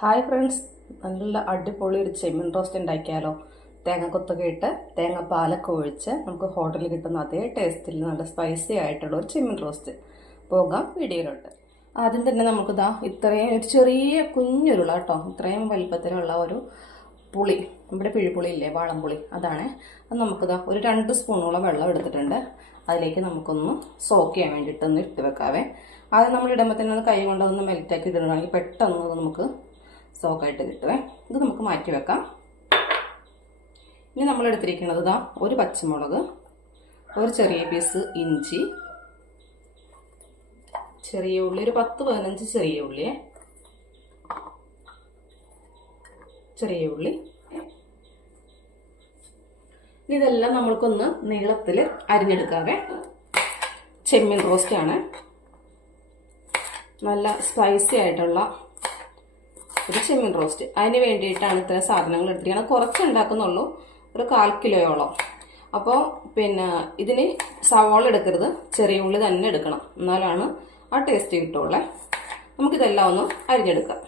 Hi friends നല്ല അടിപൊളി ഒരു ചെമ്മീൻ റോസ്റ്റ് ഉണ്ടാക്കിയാലോ തേങ്ങ കൊത്തൊക്കെ ഇട്ട് തേങ്ങ പാലൊക്കെ ഒഴിച്ച് നമുക്ക് ഹോട്ടലിൽ കിട്ടുന്ന അതേ ടേസ്റ്റിൽ നല്ല സ്പൈസി ആയിട്ടുള്ള ഒരു ചെമ്മീൻ റോസ്റ്റ് പോകാം വീഡിയോയിലോട്ട്. ആദ്യം തന്നെ നമുക്ക് ഇതാ ഇത്രയും ഒരു ചെറിയ കുഞ്ഞുരുള കേട്ടോ. ഇത്രയും വലിപ്പത്തിലുള്ള ഒരു പുളി. നമ്മുടെ പിഴിപ്പുളി ഇല്ലേ? വാളംപുളി. അതാണ്. അത് നമുക്കിതാ ഒരു രണ്ട് സ്പൂണോളം വെള്ളം എടുത്തിട്ടുണ്ട്. അതിലേക്ക് നമുക്കൊന്ന് സോക്ക് ചെയ്യാൻ വേണ്ടിയിട്ടൊന്ന് ഇട്ട് വെക്കാവേ. ആദ്യം നമ്മൾ ഇടുമ്പോൾ തന്നെ അത് കൈ കൊണ്ടതൊന്ന് മെൽറ്റാക്കി ഇടണമെങ്കിൽ പെട്ടെന്ന് അത് നമുക്ക് സോക്കായിട്ട് കിട്ടുവേ. ഇത് നമുക്ക് മാറ്റി വെക്കാം. ഇനി നമ്മൾ എടുത്തിരിക്കുന്നത് ഇതാ ഒരു പച്ചമുളക് ഒരു ചെറിയ പീസ് ഇഞ്ചി ചെറിയ ഉള്ളി ഒരു പത്ത് പതിനഞ്ച് ചെറിയ ഉള്ളിയെ ചെറിയ ഉള്ളി. ഇതെല്ലാം നമ്മൾക്കൊന്ന് നീളത്തിൽ അരിഞ്ഞെടുക്കാവേ. ചെമ്മീൻ റോസ്റ്റാണ് നല്ല സ്പൈസി ആയിട്ടുള്ള ഒരു ചെമ്മീൻ റോസ്റ്റ് അതിന് വേണ്ടിയിട്ടാണ് ഇത്ര സാധനങ്ങൾ എടുത്തിരിക്കുന്നത് കുറച്ച് ഉണ്ടാക്കുന്നുള്ളൂ ഒരു കാൽ കിലോയോളം. അപ്പോൾ പിന്നെ ഇതിന് സവാള എടുക്കരുത്. ചെറിയ ഉള്ളി തന്നെ എടുക്കണം. എന്നാലാണ് ആ ടേസ്റ്റ് കിട്ടുള്ളേ. നമുക്കിതെല്ലാം ഒന്ന് അരിഞ്ഞെടുക്കാം.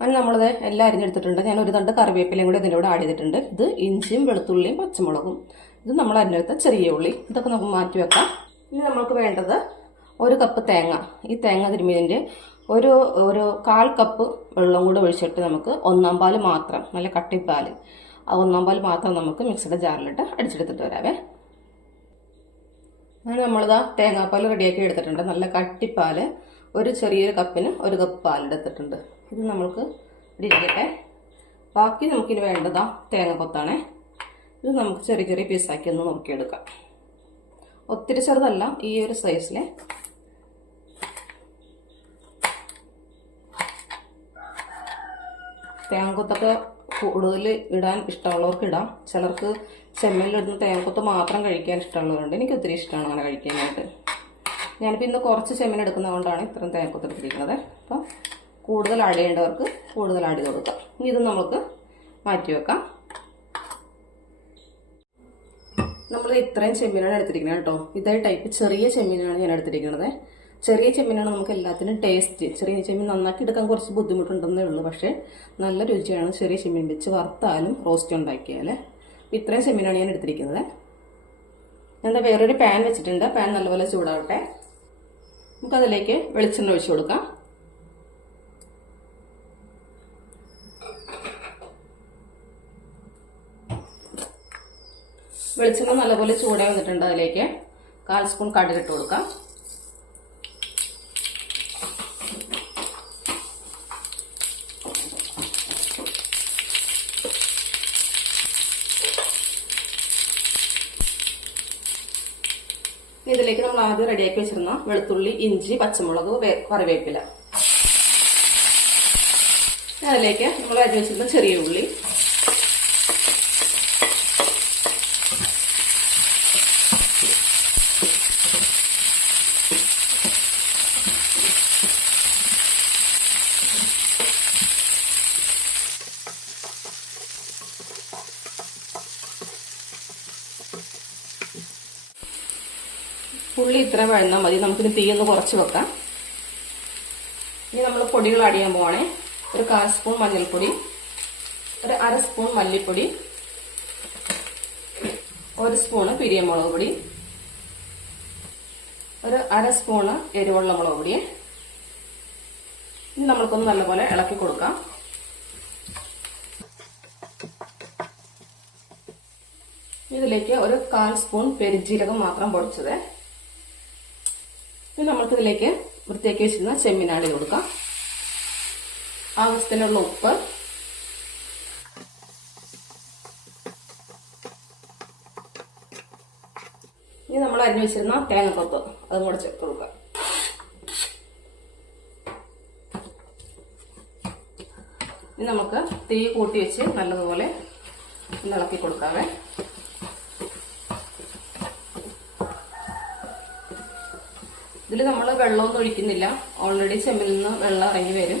അത് നമ്മളത് എല്ലാം അരിഞ്ഞെടുത്തിട്ടുണ്ട്. ഞാൻ ഒരു തണ്ട് കറിവേപ്പിലയും കൂടി ഇതിന്റെ കൂടെ ആഡ് ചെയ്തിട്ടുണ്ട്. ഇത് ഇഞ്ചിയും വെളുത്തുള്ളിയും പച്ചമുളകും. ഇത് നമ്മൾ അരിഞ്ഞെടുത്ത ചെറിയ ഉള്ളി. ഇതൊക്കെ നമുക്ക് മാറ്റി വെക്കാം. ഇനി നമുക്ക് വേണ്ടത് ഒരു കപ്പ് തേങ്ങ. ഈ തേങ്ങ തിരുമ്മിയതിന്റെ ഒരു ഒരു കാൽ കപ്പ് വെള്ളം കൂടെ ഒഴിച്ചിട്ട് നമുക്ക് ഒന്നാം പാൽ മാത്രം നല്ല കട്ടിപ്പാൽ ആ ഒന്നാം പാൽ മാത്രം നമുക്ക് മിക്സിയുടെ ജാറിലിട്ട് അടിച്ചെടുത്തിട്ട് വരാവേ. അങ്ങനെ നമ്മളിതാ തേങ്ങാപ്പാൽ റെഡിയാക്കി എടുത്തിട്ടുണ്ട്. നല്ല കട്ടിപ്പാൽ ഒരു ചെറിയൊരു കപ്പിന് ഒരു കപ്പ് പാലെടുത്തിട്ടുണ്ട് ഇത് നമ്മൾക്ക് ഇരിക്കട്ടെ ബാക്കി നമുക്കിന് വേണ്ടതാ തേങ്ങ കൊത്താണേ. ഇത് നമുക്ക് ചെറിയ ചെറിയ പീസാക്കി ഒന്ന് നോക്കിയെടുക്കാം ഒത്തിരി ചെറുതല്ല ഈ ഒരു സൈസിലെ തേങ്ങക്കൊത്തൊക്കെ കൂടുതൽ ഇടാൻ ഇഷ്ടമുള്ളവർക്ക് ഇടാം. ചിലർക്ക് ചെമ്മലിലിടുന്ന തേങ്ങക്കൊത്ത് മാത്രം കഴിക്കാൻ ഇഷ്ടമുള്ളവരുണ്ട്. എനിക്ക് ഒത്തിരി ഇഷ്ടമാണ് അങ്ങനെ കഴിക്കാനായിട്ട്. ഞാനിപ്പോൾ ഇന്ന് കുറച്ച് ചെമ്മീൻ എടുക്കുന്നതുകൊണ്ടാണ് ഇത്രയും തേങ്ങക്കൊത്ത് എടുത്തിരിക്കുന്നത്. അപ്പം കൂടുതൽ ആഡ് ചെയ്യേണ്ടവർക്ക് കൂടുതൽ ചെയ്ത് കൊടുക്കാം. ഇത് നമുക്ക് മാറ്റി വെക്കാം. നമ്മൾ ഇത്രയും ചെമ്മീനാണ് എടുത്തിരിക്കുന്നത് കേട്ടോ. ഇതേ ടൈപ്പ് ചെറിയ ചെമ്മീനാണ് ഞാൻ എടുത്തിരിക്കുന്നത്. ചെറിയ ചെമ്മീനാണ് നമുക്ക് എല്ലാത്തിനും ടേസ്റ്റ് ചെറിയ ചെമ്മീൻ നന്നാക്കി എടുക്കാൻ കുറച്ച് ബുദ്ധിമുട്ടുണ്ടെന്നേ ഉള്ളൂ. പക്ഷേ നല്ല രുചിയാണ് ചെറിയ ചെമ്മീൻ വെച്ച് വറുത്താലും റോസ്റ്റ് ഉണ്ടാക്കിയാൽ ഇത്രയും ചെമ്മീനാണ് ഞാൻ എടുത്തിരിക്കുന്നത്. ഞാൻ വേറൊരു പാൻ വെച്ചിട്ടുണ്ട്. പാൻ നല്ലപോലെ ചൂടാവട്ടെ. നമുക്കതിലേക്ക് വെളിച്ചെണ്ണ ഒഴിച്ചു കൊടുക്കാം. വെളിച്ചെണ്ണ നല്ലപോലെ ചൂടായി വന്നിട്ടുണ്ട് അതിലേക്ക്. കാൽ സ്പൂൺ കടുകിട്ട് കൊടുക്കാം. ഇതിലേക്ക് നമ്മൾ ആദ്യം റെഡിയാക്കി വെച്ചിരുന്ന വെളുത്തുള്ളി ഇഞ്ചി പച്ചമുളക് കറിവേപ്പില. അതിലേക്ക് നമ്മൾ അരി വെച്ചിരുന്ന ചെറിയ ഉള്ളി. ഉള്ളി ഇത്ര വഴന്നാൽ മതി. നമുക്കിനി തീയൊന്ന് കുറച്ച് വെക്കാം. ഇനി നമ്മൾ പൊടികൾ ആഡ് ചെയ്യാൻ പോവാണേ. ഒരു കാൽ സ്പൂൺ മഞ്ഞൾപ്പൊടി ഒരു അര സ്പൂൺ മല്ലിപ്പൊടി ഒരു സ്പൂണ് പിരിയമുളക് പൊടി ഒരു അര സ്പൂണ് എരിവുള്ള മുളക് പൊടി ഇനി നമ്മൾക്കൊന്ന് നല്ലപോലെ ഇളക്കി കൊടുക്കാം. ഇതിലേക്ക് ഒരു കാൽ സ്പൂൺ പെരിജീരകം മാത്രം പൊടിച്ചത്. ഇനി നമുക്ക് ഇതിലേക്ക് വൃത്തിയാക്കി വെച്ചിരുന്ന ചെമ്മീനാടി കൊടുക്കാം. ആവശ്യത്തിനുള്ള ഉപ്പ്. ഇനി നമ്മൾ അരിഞ്ഞു വെച്ചിരുന്ന തേങ്ങക്കൊത്ത് അതും കൂടെ ചേർത്ത് കൊടുക്കാം. ഇനി നമുക്ക് തീ കൂട്ടി വെച്ച് നല്ലതുപോലെ ഇളക്കി കൊടുക്കാവേ. ഇതിൽ നമ്മൾ വെള്ളമൊന്നും ഒഴിക്കുന്നില്ല. ഓൾറെഡി ചെമ്മിൽ നിന്ന് വെള്ളം ഇറങ്ങി വരും.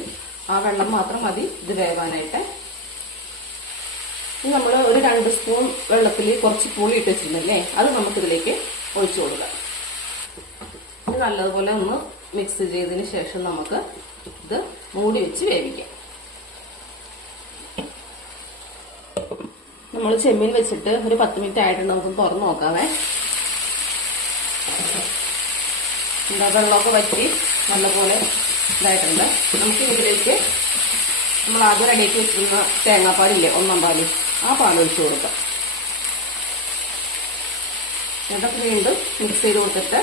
ആ വെള്ളം മാത്രം മതി ഇത് വേവാനായിട്ട്. ഇനി നമ്മൾ ഒരു രണ്ട് സ്പൂൺ വെള്ളത്തിൽ കുറച്ച് പുളി ഇട്ട് വെച്ചിരുന്നില്ലേ അത് നമുക്കിതിലേക്ക് ഒഴിച്ചു കൊടുക്കാം. നല്ലതുപോലെ ഒന്ന് മിക്സ് ചെയ്തതിന് ശേഷം നമുക്ക് ഇത് മൂടി വെച്ച് വേവിക്കാം. നമ്മൾ ചെമ്മീൻ വെച്ചിട്ട് ഒരു പത്ത് മിനിറ്റ് ആയിട്ട് നമുക്ക് തുറന്ന് നോക്കാവേ. എന്താ വെള്ളമൊക്കെ വറ്റി നല്ലപോലെ ഇതായിട്ടുണ്ട്. നമുക്ക് ഇതിലേക്ക് നമ്മൾ ആദ്യം റെഡിയാക്കി വെച്ചിരുന്ന തേങ്ങാപ്പാലില്ലേ ഒന്നാം പാൽ. ആ പാൽ ഒഴിച്ചു കൊടുക്കാം. എന്നിട്ട് വീണ്ടും മിക്സ് ചെയ്ത് കൊടുത്തിട്ട്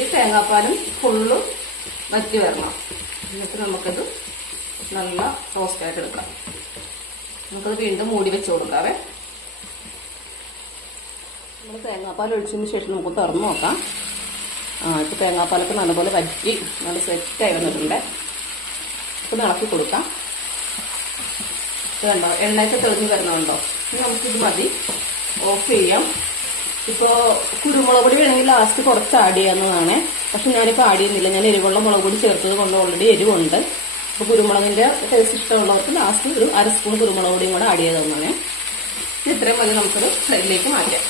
ഈ തേങ്ങാപ്പാലും ഫുള്ളും വറ്റി വരണം. എന്നിട്ട് നമുക്കത് നല്ല റോസ്റ്റായിട്ട് എടുക്കാം. നമുക്കത് വീണ്ടും മൂടി വെച്ച് കൊടുക്കാവേ. നമ്മൾ തേങ്ങാപ്പാൽ ഒഴിച്ചതിന് ശേഷം നമുക്ക് തുറന്നു നോക്കാം. ഇപ്പോൾ തേങ്ങാപ്പാലൊക്കെ നല്ലപോലെ വറ്റി നല്ല സെറ്റായി വന്നിട്ടുണ്ട്. ഇപ്പം ഇളക്കി കൊടുക്കാം. ഇത് എണ്ണയൊക്കെ തെളിഞ്ഞ് വരുന്നുണ്ടോ? ഇനി നമുക്കിത് മതി. ഓഫ് ചെയ്യാം. ഇപ്പോൾ കുരുമുളക് പൊടി വേണമെങ്കിൽ ലാസ്റ്റ് കുറച്ച് ആഡ് ചെയ്യാവുന്നതാണ്. പക്ഷെ ഞാനിപ്പോൾ ആഡ് ചെയ്യുന്നില്ല. ഞാൻ എരിവുള്ള മുളക് പൊടി ചേർത്തത് കൊണ്ട് ഓൾറെഡി എരിവുണ്ട്. അപ്പോൾ കുരുമുളകിന്റെ ടേസ്റ്റ് ഇഷ്ടമുള്ളവർക്ക് ലാസ്റ്റ് ഒരു അര സ്പൂൺ കുരുമുളക് പൊടിയും കൂടെ ആഡ് ചെയ്തതാണ് ഇത്രയും മതി. നമുക്കൊരു സൈഡിലേക്ക് മാറ്റാം.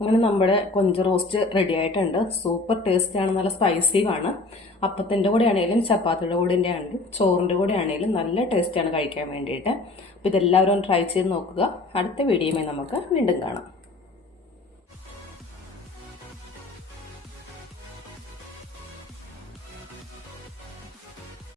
അങ്ങനെ നമ്മുടെ കൊഞ്ച് റോസ്റ്റ് റെഡി ആയിട്ടുണ്ട്. സൂപ്പർ ടേസ്റ്റ് ആണ് നല്ല സ്പൈസിയുമാണ് അപ്പത്തിന്റെ കൂടെ ആണെങ്കിലും ചപ്പാത്തിയുടെ കൂടെ ആണെങ്കിലും ചോറിന്റെ കൂടെ ആണെങ്കിലും നല്ല ടേസ്റ്റാണ് കഴിക്കാൻ വേണ്ടിയിട്ട്. അപ്പോൾ ഇതെല്ലാവരും ട്രൈ ചെയ്ത് നോക്കുക. അടുത്ത വീഡിയോയുമായി നമുക്ക് വീണ്ടും കാണാം.